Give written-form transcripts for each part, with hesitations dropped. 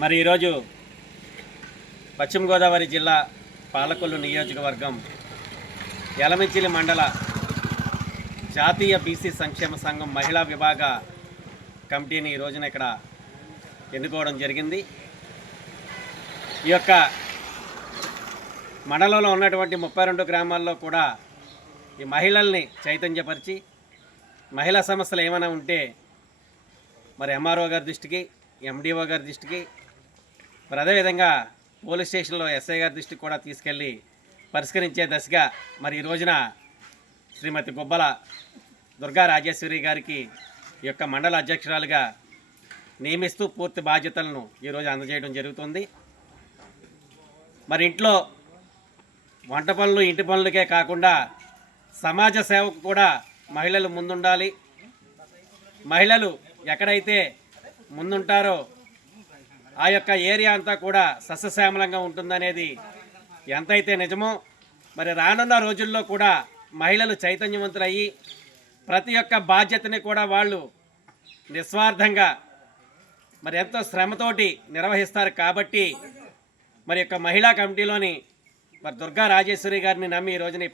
మరి ఈరోజు పశ్చిమ గోదావరి జిల్లా పాలకొల్లు నియోజకవర్గం యలమంచిలి మండల జాతీయ బీసీ సంక్షేమ సంఘం మహిళా విభాగ కమిటీని ఈ రోజున ఇక్కడ ఎన్నుకోవడం జరిగింది. ఈ యొక్క మండలంలో ఉన్నటువంటి 32 గ్రామాల్లో కూడా ఈ మహిళల్ని చైతన్యపరిచి మహిళా సమస్యలు ఏమైనా ఉంటే మరి ఎంఆర్ఓ గారి దృష్టికి, ఎండిఓ గారి దృష్టికి, మరి అదేవిధంగా పోలీస్ స్టేషన్లో ఎస్ఐ గారి దృష్టికి కూడా తీసుకెళ్ళి పరిష్కరించే దశగా మరి ఈ రోజున శ్రీమతి గుబ్బల దుర్గా రాజేశ్వరి గారికి ఈ యొక్క మండల అధ్యక్షురాలుగా నియమిస్తూ పూర్తి బాధ్యతలను ఈరోజు అందజేయడం జరుగుతుంది. మరి ఇంట్లో వంట పనులు, ఇంటి పనులకే కాకుండా సమాజ సేవకు కూడా మహిళలు ముందుండాలి. మహిళలు ఎక్కడైతే ముందుంటారో ఆ యొక్క ఏరియా అంతా కూడా సస్యశ్యామలంగా ఉంటుందనేది ఎంతైతే నిజమో, మరి రానున్న రోజుల్లో కూడా మహిళలు చైతన్యవంతులయ్యి ప్రతి ఒక్క బాధ్యతని కూడా వాళ్ళు నిస్వార్థంగా మరి ఎంతో శ్రమతోటి నిర్వహిస్తారు. కాబట్టి మరి యొక్క మహిళా కమిటీలోని మరి దుర్గా రాజేశ్వరి గారిని నమ్మి ఈ రోజుని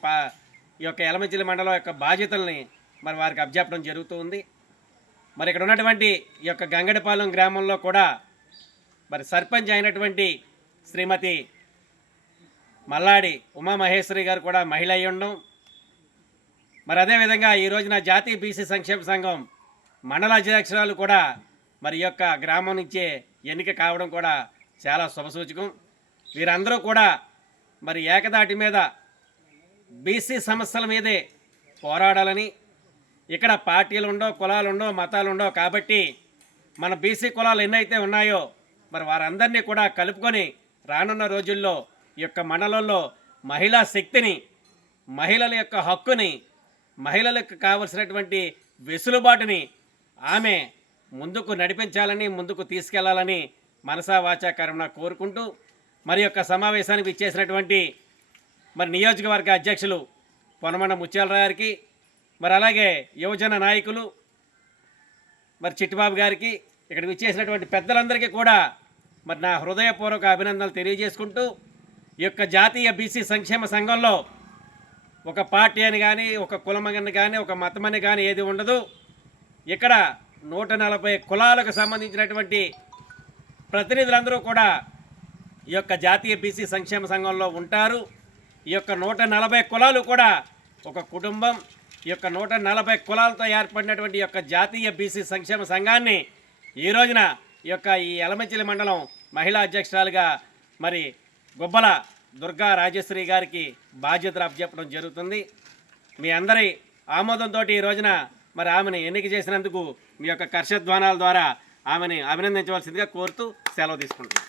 ఈ యొక్క యలమంచిలి మండలం యొక్క బాధ్యతల్ని మరి వారికి అప్పచెప్పడం జరుగుతూ ఉంది. మరి ఇక్కడ ఉన్నటువంటి ఈ యొక్క గంగడిపాలెం గ్రామంలో కూడా మరి సర్పంచ్ అయినటువంటి శ్రీమతి మల్లాడి ఉమామహేశ్వరి గారు కూడా మహిళ అయి ఉండడం, మరి అదేవిధంగా ఈ రోజున జాతీయ బీసీ సంక్షేమ సంఘం మండల అధ్యక్షురాలు కూడా మరి ఈ యొక్క గ్రామం నుంచే ఎన్నిక కావడం కూడా చాలా శుభసూచకం. వీరందరూ కూడా మరి ఏకదాటి మీద బీసీ సమస్యల మీదే పోరాడాలని, ఇక్కడ పార్టీలు ఉండవు, కులాలు ఉండవు, మతాలు ఉండవు. కాబట్టి మన బీసీ కులాలు ఎన్నైతే ఉన్నాయో మరి వారందరినీ కూడా కలుపుకొని రానున్న రోజుల్లో ఈ యొక్క మండలంలో మహిళా శక్తిని, మహిళల యొక్క హక్కుని, మహిళలకు కావలసినటువంటి వెసులుబాటుని ఆమె ముందుకు నడిపించాలని, ముందుకు తీసుకెళ్లాలని మనసా వాచా కర్మణ కోరుకుంటూ మరి యొక్క సమావేశానికి ఇచ్చేసినటువంటి మరి నియోజకవర్గ అధ్యక్షులు పొనమండ ముత్యాలరావు గారికి, మరి అలాగే యువజన నాయకులు మరి చిట్టిబాబు గారికి, ఇక్కడికి ఇచ్చేసినటువంటి పెద్దలందరికీ కూడా మరి నా హృదయపూర్వక అభినందనలు తెలియజేసుకుంటూ ఈ యొక్క జాతీయ బీసీ సంక్షేమ సంఘంలో ఒక పార్టీ అని కానీ, ఒక కులమని కానీ, ఒక మతమని కానీ ఏది ఉండదు. ఇక్కడ 140 కులాలకు సంబంధించినటువంటి ప్రతినిధులందరూ కూడా ఈ యొక్క జాతీయ బీసీ సంక్షేమ సంఘంలో ఉంటారు. ఈ యొక్క 140 కులాలు కూడా ఒక కుటుంబం. ఈ యొక్క 140 కులాలతో ఏర్పడినటువంటి ఈ యొక్క జాతీయ బీసీ సంక్షేమ సంఘాన్ని ఈ రోజున ఈ యలమంచిలి మండలం మహిళా అధ్యక్షురాలుగా మరి గుబ్బల దుర్గా రాజేశ్వరి గారికి బాధ్యతలు అప్పచెప్పడం జరుగుతుంది. మీ అందరి ఆమోదంతో ఈ రోజున మరి ఆమెను ఎన్నిక చేసినందుకు మీ యొక్క కర్షధ్వానాల ద్వారా ఆమెని అభినందించవలసిందిగా కోరుతూ సెలవు తీసుకుంటున్నాను.